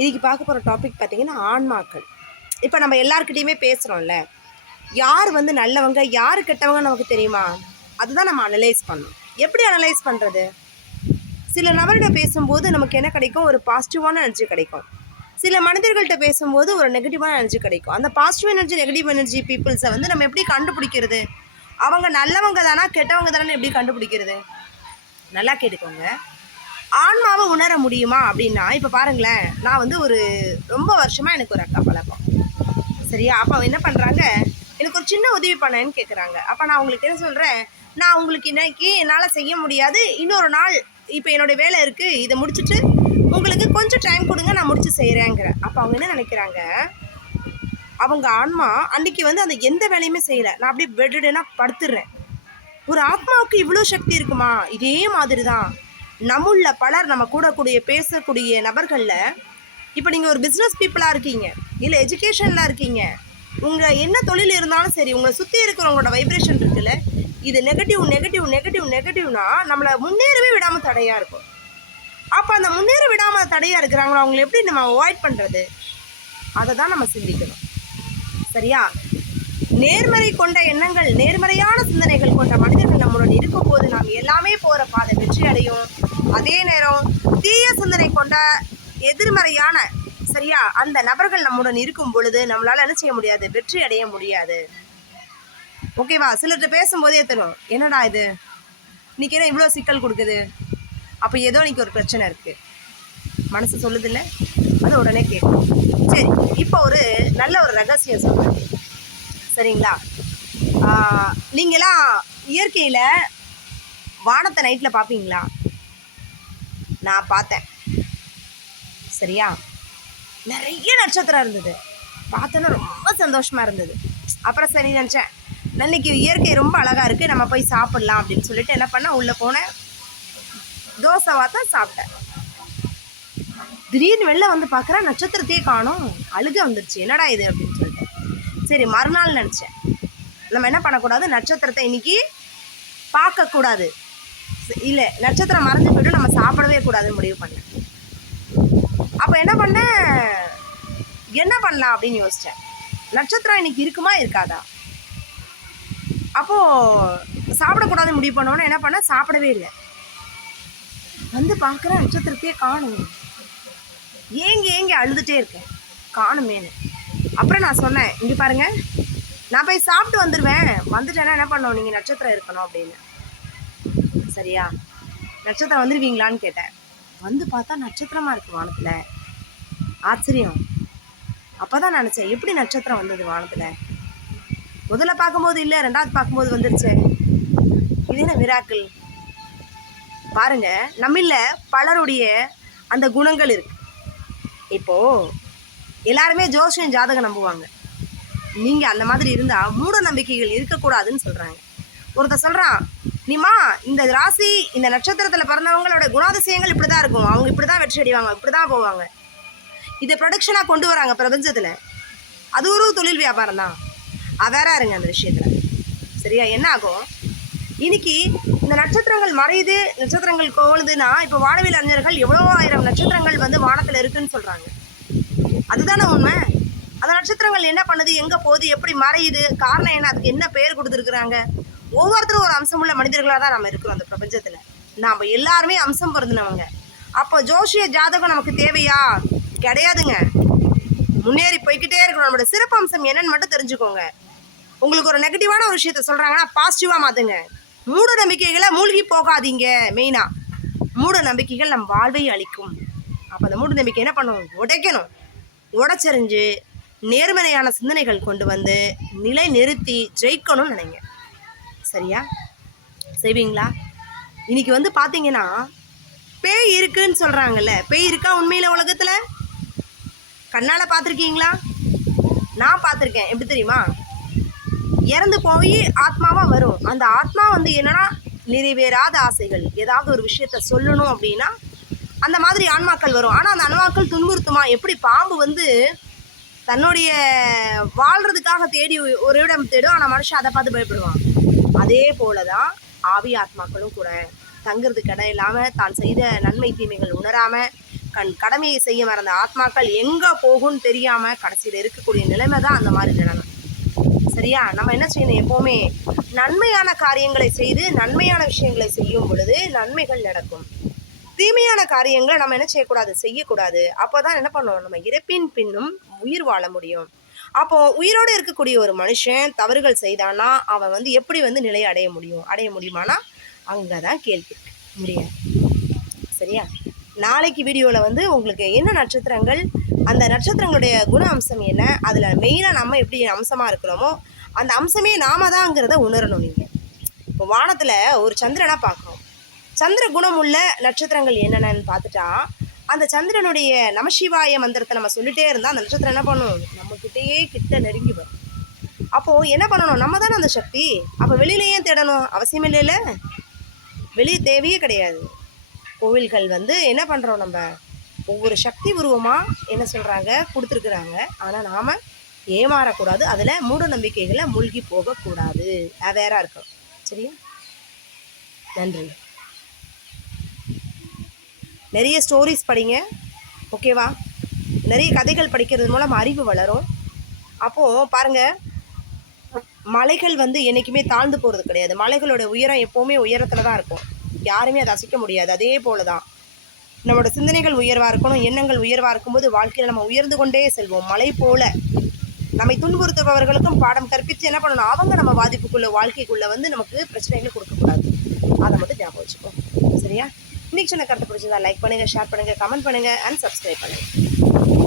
இன்றைக்கி பார்க்க போகிற டாபிக் பார்த்திங்கன்னா ஆன்மாக்கள். இப்போ நம்ம எல்லாருக்கிட்டையுமே பேசுகிறோம்ல, யார் வந்து நல்லவங்க யார் கெட்டவங்க நமக்கு தெரியுமா? அதுதான் நம்ம அனலைஸ் பண்ணணும். எப்படி அனலைஸ் பண்ணுறது? சில நபர்கிட்ட பேசும்போது நமக்கு என்ன கிடைக்கும்? ஒரு பாசிட்டிவான எனர்ஜி கிடைக்கும். சில மனிதர்கள்ட்ட பேசும்போது ஒரு நெகட்டிவான எனர்ஜி கிடைக்கும். அந்த பாசிட்டிவ் எனர்ஜி நெகட்டிவ் எனர்ஜி பீப்புள்ஸை வந்து நம்ம எப்படி கண்டுபிடிக்கிறது? அவங்க நல்லவங்க தானா கெட்டவங்க தானே எப்படி கண்டுபிடிக்கிறது? நல்லா கேட்டுக்கோங்க. ஆன்மாவை உணர முடியுமா அப்படின்னா, இப்போ பாருங்களேன், நான் வந்து ஒரு ரொம்ப வருஷமாக எனக்கு ஒரு அக்கா பழக்கம், சரியா? அப்போ என்ன பண்ணுறாங்க, எனக்கு ஒரு சின்ன உதவி பண்ணேன்னு கேட்குறாங்க. அப்போ நான் உங்களுக்கு என்ன சொல்கிறேன், நான் உங்களுக்கு இன்னைக்கு என்னால் செய்ய முடியாது, இன்னொரு நாள் இப்போ என்னோடய வேலை இருக்குது, இதை முடிச்சுட்டு உங்களுக்கு கொஞ்சம் டைம் கொடுங்க, நான் முடிச்சு செய்கிறேங்கிறேன். அப்போ அவங்க என்ன நினைக்கிறாங்க, அவங்க ஆன்மா அன்றைக்கி வந்து அந்த எந்த வேலையுமே செய்யலை, நான் அப்படியே பெட்டுனா படுத்துடுறேன். ஒரு ஆத்மாவுக்கு இவ்வளோ சக்தி இருக்குமா? இதே மாதிரி தான் நம்முள்ள பலர், நம்ம கூடக்கூடிய பேசக்கூடிய நபர்களில், இப்போ நீங்கள் ஒரு பிஸ்னஸ் பீப்புளாக இருக்கீங்க, இல்லை எஜுகேஷனில் இருக்கீங்க, உங்கள் என்ன தொழில் இருந்தாலும் சரி, உங்களை சுற்றி இருக்கிறவங்களோட வைப்ரேஷன் இருக்குல்ல, இது நெகட்டிவ் நெகட்டிவ் நெகட்டிவ் நெகட்டிவ்னா நம்மளை முன்னேறவே விடாமல் தடையாக இருக்கும். அப்போ அந்த முன்னேற விடாமல் தடையாக இருக்கிறாங்களோ அவங்களை எப்படி நம்ம அவாய்ட் பண்ணுறது? அதை தான் நம்ம சிந்திக்கணும், சரியா? நேர்மறை கொண்ட எண்ணங்கள், நேர்மறையான சிந்தனைகள் கொண்ட மனிதர்கள் நம்மளுடன் இருக்கும் போது நாம் எல்லாமே போகிற பாதை வெற்றி அடையும். அதே நேரம் தீய சிந்தனை கொண்ட எதிர்மறையான, சரியா, அந்த நபர்கள் நம்முடன் இருக்கும் பொழுது நம்மளால் என்ன செய்ய முடியாது? வெற்றி அடைய முடியாது. ஓகேவா? சிலர்கிட்ட பேசும்போதே தெரியும், என்னடா இது இன்னைக்கு என்ன இவ்வளோ சிக்கல் கொடுக்குது, அப்போ ஏதோ இன்னைக்கு ஒரு பிரச்சனை இருக்குது, மனசு சொல்லுதில்ல, அது உடனே கேட்கும். சரி, இப்போ ஒரு நல்ல ஒரு ரகசியம் சொல்கிறேன், சரிங்களா? நீங்களாம் இயற்கையில் வானத்தை நைட்டில் பார்ப்பீங்களா? நான் பார்த்தேன், சரியா? நிறைய நட்சத்திரம் இருந்தது, பார்த்தோன்னா ரொம்ப சந்தோஷமாக இருந்தது. அப்புறம் சரி நினச்சேன், இன்னைக்கு இயற்கை ரொம்ப அழகாக இருக்குது, நம்ம போய் சாப்பிட்லாம் அப்படின்னு சொல்லிட்டு என்ன பண்ணேன், உள்ளே போனேன், தோசை வார்த்தை சாப்பிட்டேன். திடீர்னு வெளில வந்து பார்க்குறேன், நட்சத்திரத்தையே காணும், அழுக வந்துருச்சு, என்னடா இது அப்படின்னு சொல்லிட்டு. சரி, மறுநாள் நினச்சேன், நம்ம என்ன பண்ணக்கூடாது, நட்சத்திரத்தை இன்னைக்கு பார்க்கக்கூடாது, இல்லை நட்சத்திரம் மறைஞ்சு போய்ட்டு நம்ம சாப்பிடவே கூடாதுன்னு முடிவு பண்ணேன். அப்போ என்ன பண்ணேன், என்ன பண்ணலாம் அப்படின்னு யோசித்தேன். நட்சத்திரம் இன்னைக்கு இருக்குமா இருக்காதா? அப்போது சாப்பிடக்கூடாதுன்னு முடிவு பண்ணோன்னே என்ன பண்ணேன், சாப்பிடவே இல்லை. வந்து பார்க்குறேன், நட்சத்திரத்தையே காணும், ஏங்கி அழுதுகிட்டே இருக்கேன், காணுமேனு. அப்புறம் நான் சொன்னேன், இங்கே பாருங்கள், நான் போய் சாப்பிட்டு வந்துடுவேன், வந்துட்டேன்னா என்ன பண்ணோம், நீங்கள் நட்சத்திரம் இருக்கணும் அப்படின்னு. சரியா? நட்சத்திரம் வந்துடுவீங்களான்னு கேட்டேன். வந்து பார்த்தா நட்சத்திரமாக இருக்குது வானத்தில். ஆச்சரியம். அப்போ தான் நினச்சேன், எப்படி நட்சத்திரம் வந்தது வானத்தில்? முதல்ல பார்க்கும்போது இல்லை, ரெண்டாவது பார்க்கும்போது வந்துருச்சு. இது என்ன மிராக்கிள் பாருங்கள். நம்மள பலருடைய அந்த குணங்கள் இருக்குது. இப்போது எல்லாருமே ஜோசியம் ஜாதகம் நம்புவாங்க. நீங்கள் அந்த மாதிரி இருந்தால் மூட நம்பிக்கைகள் இருக்கக்கூடாதுன்னு சொல்கிறாங்க. ஒருத்தர் சொல்கிறான், நீமா இந்த ராசி இந்த நட்சத்திரத்தில் பிறந்தவங்களோட குணாதிசயங்கள் இப்படி தான் இருக்கும், அவங்க இப்படி தான் வெற்றி அடைவாங்க, இப்படி தான் போவாங்க, இதை ப்ரொடக்ஷனாக கொண்டு வராங்க பிரபஞ்சத்தில். அது ஒரு தொழில் வியாபாரம் தான். அவேராக இருங்க அந்த விஷயத்தில், சரியா? என்ன ஆகும், இன்னைக்கு இந்த நட்சத்திரங்கள் மறையுது, நட்சத்திரங்கள் கோழுதுன்னா, இப்போ வானவியல் அறிஞர்கள் எவ்வளோ ஆயிரம் நட்சத்திரங்கள் வந்து வானத்தில் இருக்குதுன்னு சொல்கிறாங்க. அதுதானே உண்மை. அந்த நட்சத்திரங்கள் என்ன பண்ணுது, எங்கே போகுது, எப்படி மறையுது, காரணம் என்ன, அதுக்கு என்ன பெயர் கொடுத்துருக்குறாங்க? ஒவ்வொருத்தரும் ஒரு அம்சமுள்ள மனிதர்களாக தான் நம்ம இருக்கிறோம் அந்த பிரபஞ்சத்தில். நாம் எல்லாருமே அம்சம் பொருந்தினவங்க. அப்போ ஜோசிய ஜாதகம் நமக்கு தேவையா? கிடையாதுங்க. முன்னேறி போய்கிட்டே இருக்கணும். நம்மளோட சிறப்பு அம்சம் என்னன்னு மட்டும் தெரிஞ்சுக்கோங்க. உங்களுக்கு ஒரு நெகட்டிவான ஒரு விஷயத்த சொல்கிறாங்கன்னா பாசிட்டிவாக மாற்றுங்க. மூட நம்பிக்கைகளை மூழ்கி போகாதீங்க. மெயினாக மூட நம்பிக்கைகள் நம் வாழ்வை அளிக்கும். அப்போ அந்த மூட நம்பிக்கை என்ன பண்ணணும், உடைக்கணும். உடைச்செறிஞ்சு நேர்மறையான சிந்தனைகள் கொண்டு வந்து நிலை நிறுத்தி ஜெயிக்கணும்னு நினைங்க, சரியா? செய்வீங்களா? இன்னைக்கு வந்து பார்த்தீங்கன்னா பேய் இருக்குன்னு சொல்கிறாங்கல்ல, பேய் இருக்கா உண்மையில் உலகத்தில்? கண்ணால் பார்த்துருக்கீங்களா? நான் பார்த்துருக்கேன். எப்படி தெரியுமா, இறந்து போய் ஆத்மாவாக வரும். அந்த ஆத்மா வந்து என்னன்னா, நிறைவேறாத ஆசைகள், ஏதாவது ஒரு விஷயத்த சொல்லணும் அப்படின்னா அந்த மாதிரி ஆன்மாக்கள் வரும். ஆனால் அந்த ஆன்மாக்கள் துன்புறுத்துமா? எப்படி பாம்பு வந்து தன்னுடைய வாழ்கிறதுக்காக தேடி ஒரு இடம் தேடும், ஆனால் மனுஷன் அதை பார்த்து பயப்படுவான். அதே போல தான் ஆவி ஆத்மாக்களும் கூட தங்கிறதுக்கு இடம் இல்லாமல், தான் செய்த நன்மை தீமைகள் உணராமல் கடமையை செய்ய மறந்த ஆத்மாக்கள் எங்கே போகும்னு தெரியாமல் கடைசியில் இருக்கக்கூடிய நிலைமை தான் அந்த மாதிரி நிலைமை. சரியா? நம்ம என்ன செய்யணும், எப்போவுமே நன்மையான காரியங்களை செய்து நன்மையான விஷயங்களை செய்யும் பொழுது நன்மைகள் நடக்கும். தீமையான காரியங்களை நம்ம என்ன செய்யக்கூடாது, செய்யக்கூடாது. அப்போ தான் என்ன பண்ணுவோம், நம்ம இறப்பின் பின்னும் உயிர் வாழ முடியும். அப்போ உயிரோடு இருக்கக்கூடிய ஒரு மனுஷன் தவறுகள் செய்தானா அவன் எப்படி நிலையை அடைய முடியும்? அடைய முடியுமானா அங்கே தான் கேள்வி முடியாது. சரியா? நாளைக்கு வீடியோவில் உங்களுக்கு என்ன நட்சத்திரங்கள், அந்த நட்சத்திரங்களுடைய குண அம்சம் என்ன, அதில் மெயினாக நம்ம எப்படி அம்சமாக இருக்கிறோமோ அந்த அம்சமே நாம தான்ங்கிறத உணரணும். நீங்கள் இப்போ வானத்தில் ஒரு சந்திரனாக பார்க்குறோம். சந்திர குணம் உள்ள நட்சத்திரங்கள் என்னென்னு பார்த்துட்டா அந்த சந்திரனுடைய நமசிவாய மந்திரத்தை நம்ம சொல்லிகிட்டே இருந்தால் அந்த நட்சத்திரம் என்ன பண்ணும், நம்மக்கிட்டேயே கிட்ட நெருங்கி வரும். அப்போது என்ன பண்ணணும், நம்ம தானே அந்த சக்தி. அப்போ வெளியிலேயே தேடணும் அவசியம் இல்லைல்ல, வெளியே தேவையே கிடையாது. கோவில்கள் என்ன பண்ணுறோம், நம்ம ஒவ்வொரு சக்தி உருவமாக என்ன சொல்கிறாங்க கொடுத்துருக்குறாங்க. ஆனால் நாம் ஏமாறக்கூடாது, அதில் மூட நம்பிக்கைகளை மூழ்கி போகக்கூடாது, அவேராக இருக்கணும். சரியா? நன்றி. நிறைய ஸ்டோரிஸ் படிங்க, ஓகேவா? நிறைய கதைகள் படிக்கிறது மூலம் அறிவு வளரும். அப்போது பாருங்கள், மலைகள் என்றைக்குமே தாழ்ந்து போகிறது கிடையாது. மலைகளோட உயரம் எப்போவுமே உயரத்தில் தான் இருக்கும், யாருமே அதை அசைக்க முடியாது. அதே போல தான் நம்மளோட சிந்தனைகள் உயர்வாக இருக்கணும், எண்ணங்கள் உயர்வாக இருக்கும்போது வாழ்க்கையில் நம்ம உயர்ந்து கொண்டே செல்வோம். மலை போல நம்மை துன்புறுத்துபவர்களுக்கும் பாடம் கற்பித்து என்ன பண்ணணும், அவங்க நம்ம பாதிப்புக்குள்ளே வாழ்க்கைக்குள்ளே நமக்கு பிரச்சனைகளை கொடுக்கக்கூடாது. அதை மட்டும் ஞாபகம் வச்சுக்கோ. சரியா? இன்றைக்கி சொன்ன கருத்தை பிடிச்சதா லைக் பண்ணுங்கள், ஷேர் பண்ணுங்கள், கமெண்ட் பண்ணுங்கள் அண்ட் சப்ஸ்கிரைப் பண்ணுங்கள்.